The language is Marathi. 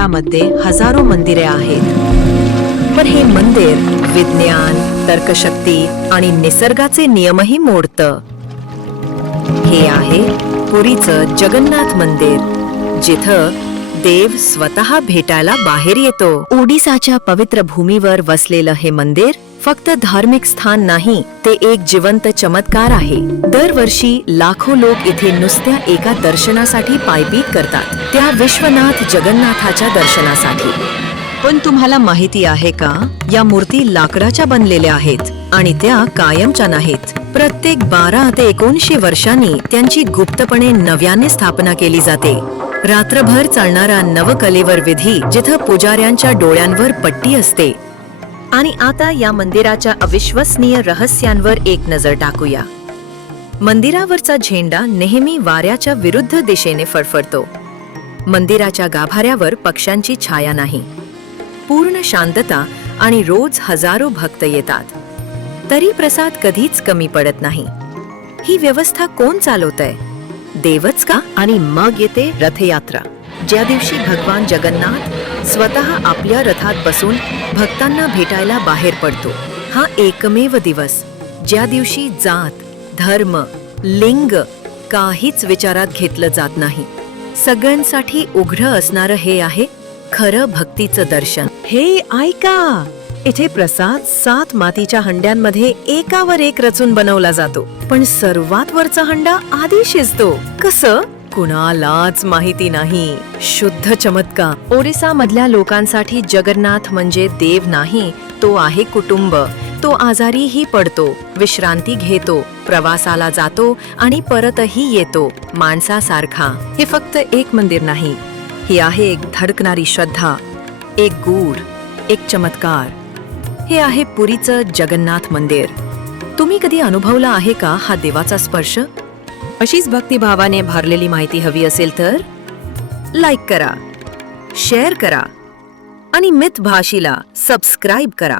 भारतामध्ये हजारो मंदिरे आहेत. पण हे मंदिर विज्ञान तर्कशक्ती आणि निसर्गाचे नियमही मोडतं. हे आहे पुरीचं जगन्नाथ मंदिर जिथं देव स्वतः भेटायला बाहेर येतो. ओडिसाच्या पवित्र भूमीवर वसलेलं हे मंदिर फक्त धार्मिक स्थान नाही ते एक जिवंत चमत्कार आहे. दरवर्षी लाखो लोक इथे नुसत्या एका दर्शनासाठी पायपीट करतात त्या विश्वनाथ जगन्नाथाच्या दर्शनासाठी. पण तुम्हाला माहिती आहे का या मूर्ती लाकडाच्या बनलेल्या आहेत आणि त्या कायमच्या नाहीत. प्रत्येक बारा ते एकोणीशे वर्षांनी त्यांची गुप्तपणे नव्याने स्थापना केली जाते. रात्रभर चालणारा नवकलेवर विधी जिथं पुजाऱ्यांच्या डोळ्यांवर पट्टी असते. आणि आता या मंदिराच्या अविश्वसनीय रहस्यांवर एक नजर टाकूया. मंदिरावरचा झेंडा नेहमी वाऱ्याच्या विरुद्ध दिशेने फडफडतो मंदिराच्या गाभाऱ्यावर पक्ष्यांची छाया नाही. पूर्ण शांतता आणि रोज हजारो भक्त येतात. तरी प्रसाद कधीच कमी पडत नाही. ही व्यवस्था कोण चालवतंय? देवच का? आणि मग येते रथयात्रा. ज्या दिवशी भगवान जगन्नाथ स्वतः आपल्या रथात बसून भक्तांना भेटायला बाहेर पडतो हा एकमेव दिवस. ज्या दिवशी जात धर्म लिंग काहीच विचारात घेतलं जात नाही. सगळ्यांसाठी उघडं असणारं हे आहे खरं भक्तीचं दर्शन. हे ऐका! इथे प्रसाद सात मातीच्या हंड्यांमध्ये एकावर एक रचून बनवला जातो. पण सर्वात वरचा हंडा आधी शिजतो. कसं? कुणालाच माहिती नाही. शुद्ध चमत्कार. ओरिसा मधल्या लोकांसाठी जगन्नाथ म्हणजे देव नाही तो आहे कुटुंब. तो आजारीही पडतो विश्रांती घेतो प्रवासाला जातो आणि परतही येतो माणसासारखा. हे फक्त एक मंदिर नाही. ही आहे एक धडकणारी श्रद्धा एक गूढ एक चमत्कार. हे आहे पुरीचं जगन्नाथ मंदिर. तुम्ही कधी अनुभवला आहे का हा देवाचा स्पर्श? अशीच भक्तिभावाने भरलेली माहिती हवी असेल तर लाईक करा शेअर करा आणि मित भाषीला सबस्क्राईब करा.